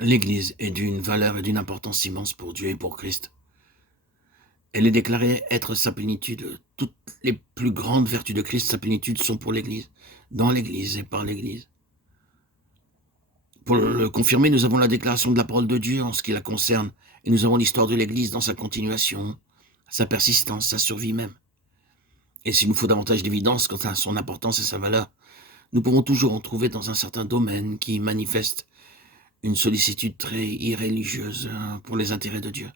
L'Église est d'une valeur et d'une importance immense pour Dieu et pour Christ. Elle est déclarée être sa plénitude. Toutes les plus grandes vertus de Christ, sa plénitude, sont pour l'Église, dans l'Église et par l'Église. Pour le confirmer, nous avons la déclaration de la parole de Dieu en ce qui la concerne, et nous avons l'histoire de l'Église dans sa continuation, sa persistance, sa survie même. Et s'il nous faut davantage d'évidence quant à son importance et sa valeur, nous pourrons toujours en trouver dans un certain domaine qui manifeste une sollicitude très irreligieuse pour les intérêts de Dieu.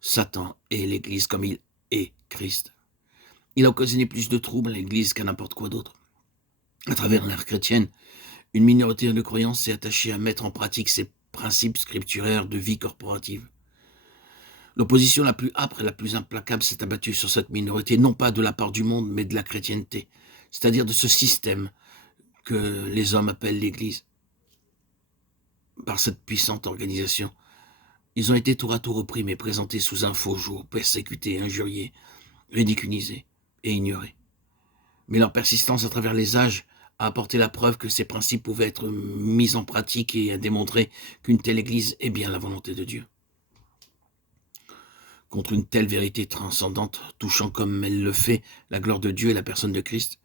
Satan est l'Église comme il est Christ. Il a occasionné plus de troubles à l'Église qu'à n'importe quoi d'autre. À travers l'ère chrétienne, une minorité de croyants s'est attachée à mettre en pratique ces principes scripturaires de vie corporative. L'opposition la plus âpre et la plus implacable s'est abattue sur cette minorité, non pas de la part du monde, mais de la chrétienté, c'est-à-dire de ce système que les hommes appellent l'Église. Par cette puissante organisation, ils ont été tour à tour opprimés, présentés sous un faux jour, persécutés, injuriés, ridiculisés et ignorés. Mais leur persistance à travers les âges a apporté la preuve que ces principes pouvaient être mis en pratique et a démontré qu'une telle Église est bien la volonté de Dieu. Contre une telle vérité transcendante, touchant comme elle le fait la gloire de Dieu et la personne de Christ,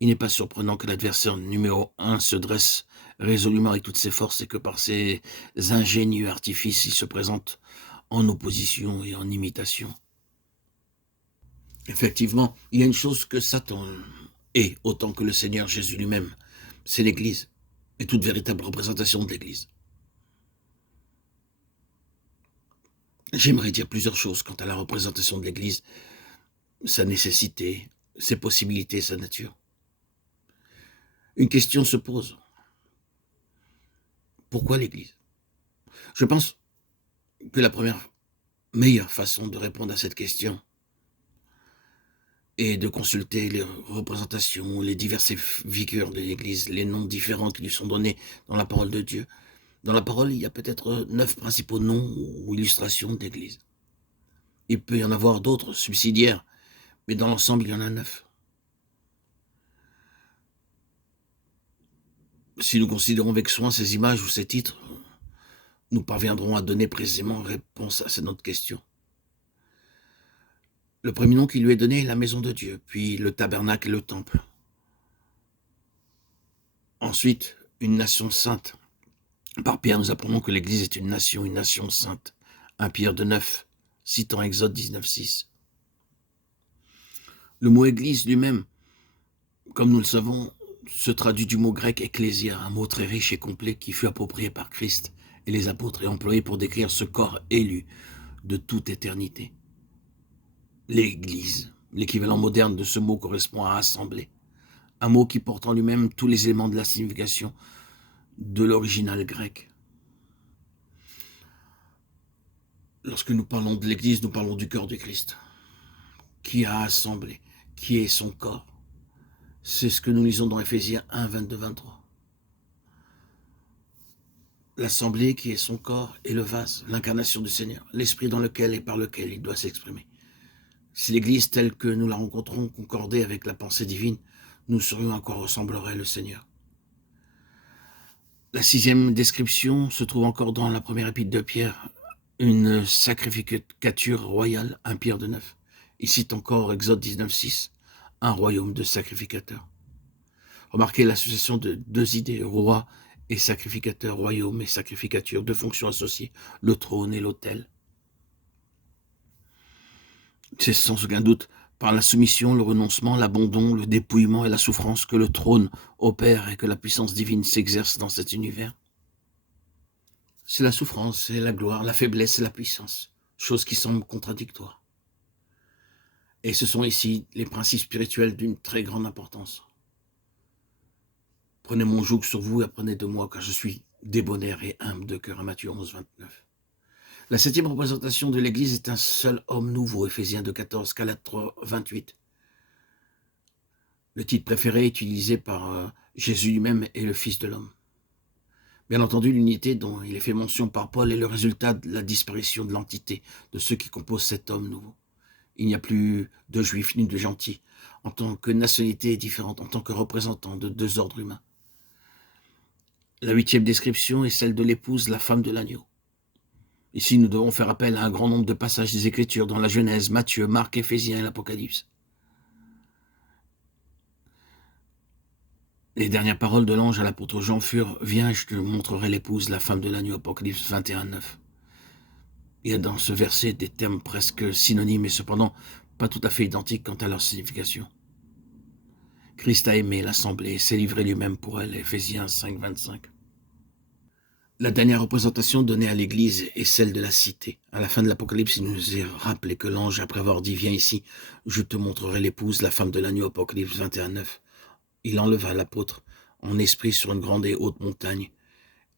il n'est pas surprenant que l'adversaire numéro 1 se dresse résolument avec toutes ses forces et que par ses ingénieux artifices, il se présente en opposition et en imitation. Effectivement, il y a une chose que Satan est autant que le Seigneur Jésus lui-même, c'est l'Église et toute véritable représentation de l'Église. J'aimerais dire plusieurs choses quant à la représentation de l'Église, sa nécessité, ses possibilités, sa nature. Une question se pose. Pourquoi l'Église? Je pense que la meilleure façon de répondre à cette question est de consulter les représentations, les diverses figures de l'Église, les noms différents qui lui sont donnés dans la parole de Dieu. Dans la parole, il y a peut-être 9 principaux noms ou illustrations d'Église. Il peut y en avoir d'autres subsidiaires, mais dans l'ensemble, il y en a 9. Si nous considérons avec soin ces images ou ces titres, nous parviendrons à donner précisément réponse à cette question. Le premier nom qui lui est donné est la maison de Dieu, puis le tabernacle et le temple. Ensuite, une nation sainte. Par Pierre, nous apprenons que l'Église est une nation sainte. 1 Pierre 2,9, citant Exode 19,6. Le mot Église lui-même, comme nous le savons, se traduit du mot grec ecclésia, un mot très riche et complet qui fut approprié par Christ et les apôtres et employé pour décrire ce corps élu de toute éternité. L'Église, l'équivalent moderne de ce mot, correspond à assemblée, un mot qui porte en lui-même tous les éléments de la signification de l'original grec. Lorsque nous parlons de l'Église, nous parlons du corps de Christ, qui a assemblé, qui est son corps. C'est ce que nous lisons dans Éphésiens 1, 22, 23. L'assemblée qui est son corps est le vase, l'incarnation du Seigneur, l'esprit dans lequel et par lequel il doit s'exprimer. Si l'Église telle que nous la rencontrons concordait avec la pensée divine, nous saurions à quoi ressemblerait le Seigneur. La 6e description se trouve encore dans la première épître de Pierre, une sacrificature royale, 1 Pierre 2,9. Il cite encore Exode 19,6, un royaume de sacrificateurs. Remarquez l'association de deux idées, roi et sacrificateur, royaume et sacrificature, deux fonctions associées, le trône et l'autel. C'est sans aucun doute par la soumission, le renoncement, l'abandon, le dépouillement et la souffrance que le trône opère et que la puissance divine s'exerce dans cet univers. C'est la souffrance, c'est la gloire, la faiblesse et la puissance, choses qui semblent contradictoires. Et ce sont ici les principes spirituels d'une très grande importance. Prenez mon joug sur vous et apprenez de moi, car je suis débonnaire et humble de cœur, à Matthieu 11, 29. La 7e représentation de l'Église est un seul homme nouveau, Éphésiens 2, 14, Galates 3, 28. Le titre préféré utilisé par Jésus lui-même est le Fils de l'homme. Bien entendu, l'unité dont il est fait mention par Paul est le résultat de la disparition de l'entité de ceux qui composent cet homme nouveau. Il n'y a plus de juifs ni de gentils, en tant que nationalité différente, en tant que représentants de deux ordres humains. La 8e description est celle de l'épouse, la femme de l'agneau. Ici, nous devons faire appel à un grand nombre de passages des Écritures dans la Genèse, Matthieu, Marc, Éphésiens et l'Apocalypse. Les dernières paroles de l'ange à l'apôtre Jean furent « Viens, je te montrerai l'épouse, la femme de l'agneau » Apocalypse 21, 9. Il y a dans ce verset des termes presque synonymes et cependant pas tout à fait identiques quant à leur signification. Christ a aimé l'assemblée et s'est livré lui-même pour elle, Éphésiens 5, 25. La dernière représentation donnée à l'Église est celle de la cité. À la fin de l'Apocalypse, il nous est rappelé que l'ange, après avoir dit « Viens ici, je te montrerai l'épouse, la femme de l'agneau » Apocalypse 21, 9. Il enleva l'apôtre en esprit sur une grande et haute montagne,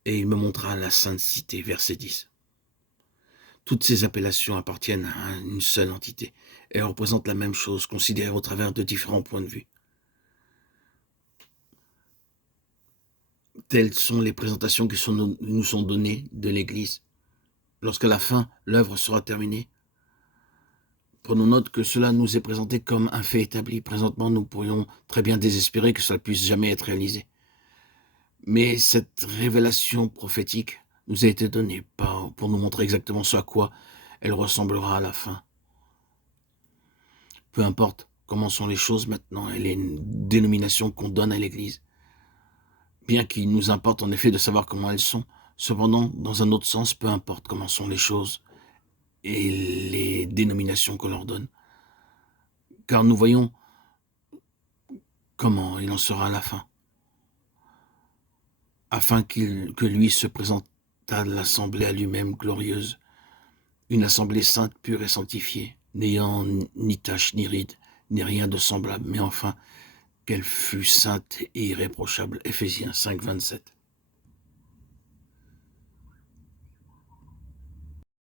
et il me montra la sainte cité, verset 10. Toutes ces appellations appartiennent à une seule entité. Elles représentent la même chose, considérées au travers de différents points de vue. Telles sont les présentations qui nous sont données de l'Église. Lorsqu'à la fin, l'œuvre sera terminée, prenons note que cela nous est présenté comme un fait établi. Présentement, nous pourrions très bien désespérer que cela puisse jamais être réalisé. Mais cette révélation prophétique nous a été donnée pour nous montrer exactement ce à quoi elle ressemblera à la fin. Peu importe comment sont les choses maintenant et les dénominations qu'on donne à l'Église, bien qu'il nous importe en effet de savoir comment elles sont, cependant, dans un autre sens, peu importe comment sont les choses et les dénominations qu'on leur donne, car nous voyons comment il en sera à la fin, afin que lui se présente à l'assemblée à lui-même glorieuse, une assemblée sainte, pure et sanctifiée, n'ayant ni tache, ni ride, ni rien de semblable, mais enfin, qu'elle fût sainte et irréprochable. Éphésiens 5, 27.